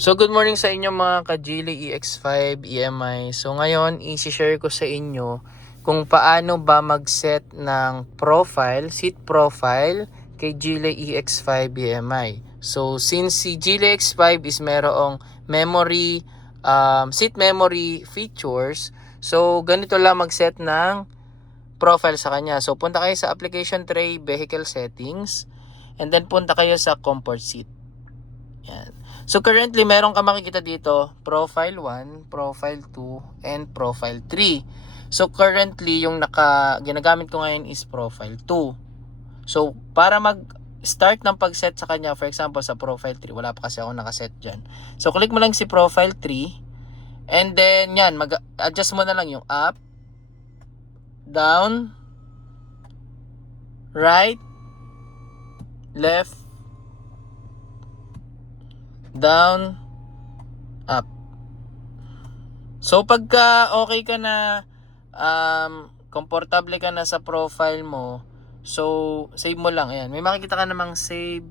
So good morning sa inyo mga ka-Geely EX5 EMI. So ngayon, i-share ko sa inyo kung paano ba mag-set ng profile, seat profile kay Geely EX5 EMI. So since si Geely EX5 is merong memory, seat memory features, so ganito lang mag-set ng profile sa kanya. So punta kayo sa application tray, vehicle settings, and then punta kayo sa comfort seat. Yan. So currently meron ka makikita dito profile 1, profile 2, and profile 3. So currently yung ginagamit ko ngayon is profile 2. So para mag-start ng pag-set sa kanya, for example sa profile 3, wala pa kasi ako nakaset dyan. So click mo lang si profile 3, and then yan, mag-adjust mo na lang yung up, down, right, left, down, up. So pagka okay ka na, komportable ka na sa profile mo, so save mo lang. Ayan, may makikita ka namang save,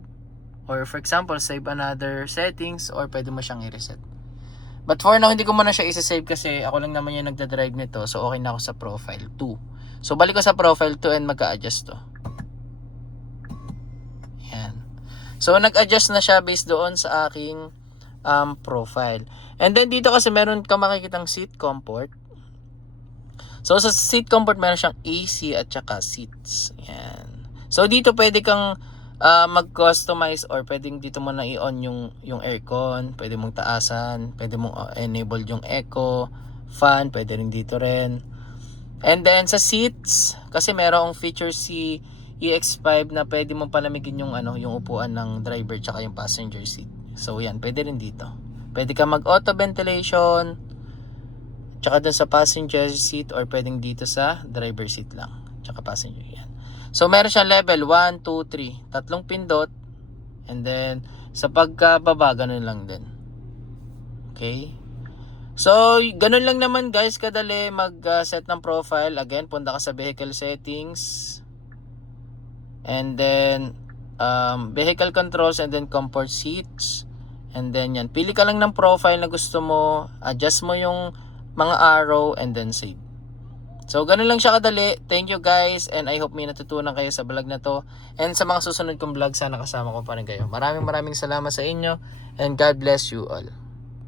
or for example save another settings, or pwede mo siyang i-reset. But for now, hindi ko muna siya isa-save kasi ako lang naman yung nagda-drive nito, so okay na ako sa profile 2. So balik ko sa profile 2 and magka-adjust to. Ayan. So nag-adjust na siya based doon sa aking profile. And then dito kasi meron kang makikitang seat comfort. So sa seat comfort meron siyang AC at saka seats. Ayan. So dito pwede kang mag-customize, or pwedeng dito mo na i-on yung aircon, pwede mong taasan, pwede mong enable yung eco, fan, pwede rin dito rin. And then sa seats, kasi merong feature si EX5 na pwede mong palamigin yung yung upuan ng driver tsaka yung passenger seat. So yan, pwede rin dito. Pwede ka mag-auto ventilation tsaka dun sa passenger seat, or pwedeng dito sa driver seat lang tsaka passenger. Yan. So meron siyang level 1, 2, 3, tatlong pindot, and then sa pagkababa ganun lang din. Okay? So ganun lang naman guys kadali mag-set ng profile. Again, punta ka sa vehicle settings, and then vehicle controls, and then comfort seats, and then yan, pili ka lang ng profile na gusto mo, adjust mo yung mga arrow, and then save. So ganun lang siya kadali. Thank you guys, and I hope may natutunan kayo sa vlog na to, and sa mga susunod kong vlog sana kasama ko pa rin kayo. Maraming salamat sa inyo, and God bless you all.